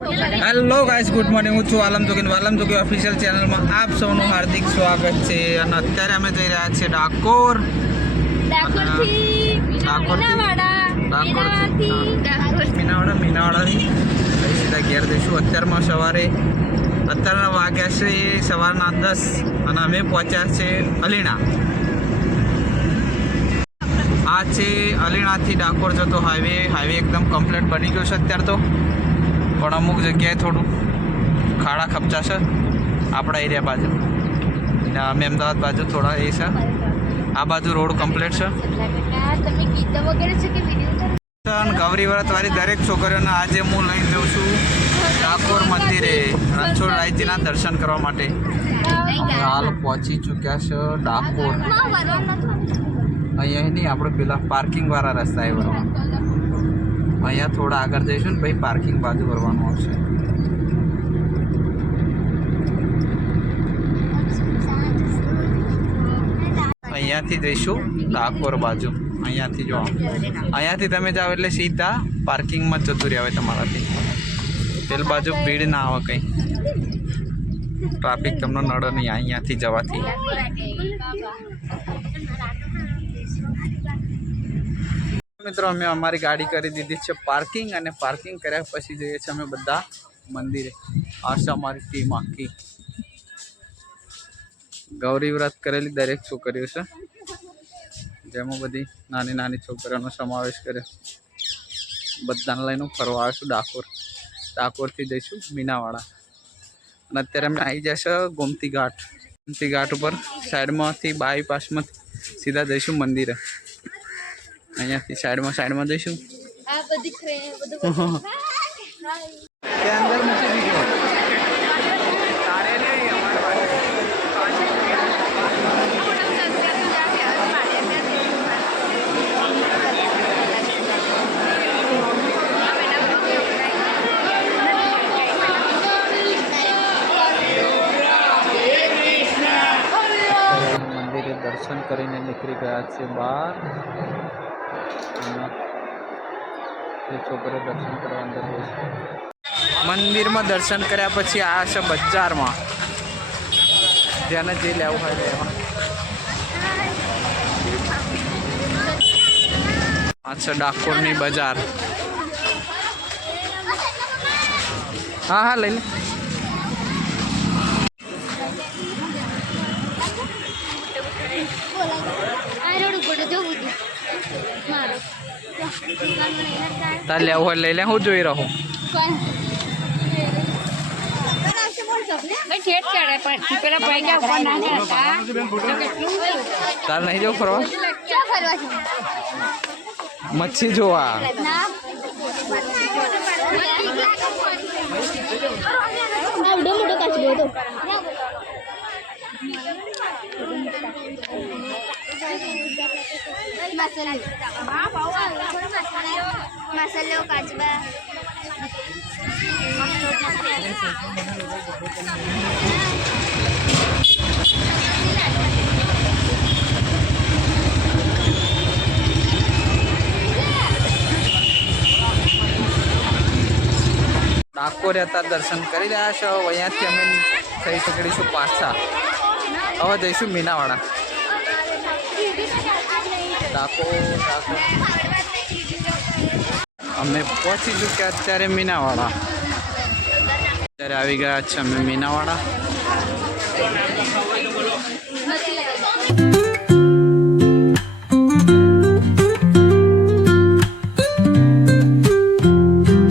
Hello guys good morning હું છું આલમ જોગીન. વાલમ જોગી official ચેનલમાં આપ સૌનું હાર્દિક સ્વાગત છે. અને અત્યારે અમે જઈ રહ્યા છીએ ડાકોર. મીનાવાડા. મીનાવાડાથી. સીધા ઘેર જઈશું. અત્યારમાં સવારે અત્યારના વાગ્યા છે સવારના દસ અને અમે પહોંચ્યા છે અલીણા. આ છે અલીણાથી ડાકોર જતો હાઈવે હાઈવે એકદમ કમ્પ્લીટ બની ગયો છે અત્યારે તો. પણ અમુક જગ્યાએ થોડું ખાડા ખપચા છે આપણા એરિયા બાજુ. ને અમે અમદાવાદ બાજુ થોડા એ છે. આ બાજુ રોડ કમ્પ્લીટ છે. ગૌરી વ્રત વાળી દરેક છોકરીઓને આજે હું લઈને જઉં છું ડાકોર મંદિરે રણછોડ રાયજીના દર્શન કરવા માટે. હાલ પહોંચી ચૂક્યા છે ડાકોર. અહીંયા નહીં આપણે પેલા પાર્કિંગ વાળા રસ્તા એ અહીંયા થોડા આગળ જઈશું ને પછી પાર્કિંગ બાજુ ભરવાનું આવશે. અહીંયાથી જઈશું, ડાકોર બાજુ. અહીંયાથી જો અહીંયાથી તમે જાઓ એટલે સીધા પાર્કિંગમાં જતું રહેવાય તમારાથી. પેલ બાજુ ભીડ ના આવે કંઈ. ટ્રાફિક તમને નડે નહીં અહીંયાથી જવાથી. મિત્રો, અમે અમારી ગાડી કરી દીધી છે પાર્કિંગ અને પાર્કિંગ કર્યા પછી જઈએ છીએ અમે બધા મંદિરે. આ છે અમારી ટીમ આખી. ગૌરી વ્રત કરેલી દરેક છોકરીઓ છે. જેમાં બધી નાની નાની છોકરીઓનો સમાવેશ કર્યો બધાને લઈને ફરવા આવીશું ડાકોર. ડાકોરથી જઈશું મીનાવાડા. અને અત્યારે અમે આવી જશે ગોમતી ઘાટ. ગોમતી ઘાટ ઉપર સાઈડમાંથી બાયપાસમાં સીધા જઈશું મંદિરે. અહીંયાથી સાઈડમાં સાઈડમાં જઈશું. આ બધી બધું કે અંદર મૂકી દીધો તારે નહીં દર્શન કરીને નીકળી ગયા છે બહાર. છોકરો દર્શન કરવા અંદર મંદિરમાં દર્શન કર્યા પછી આ છે બજારમાં. જેને જે લેવું હોય લેવા આ છે ડાકોરની બજાર. હા હા લઈ લે. આ રોડ ઉપર જવું તાર લેવું હોય લઈ લે, હું જોઈ રહું. તાર નહીં જવું ફરવા? મચ્છી જોવા. મોટો કાચબો હતો મસાલો કાચબા ડાકોર હતા, દર્શન કરી રહ્યા છો. અહીંયાથી અમે થઈ શકીશું પાછા. હવે જઈશું મીનાવાડા. ડાકોર અમે પહોંચી ચૂક્યા અત્યારે મીનાવાડા. અત્યારે આવી ગયા છે અમે મીનાવાડા.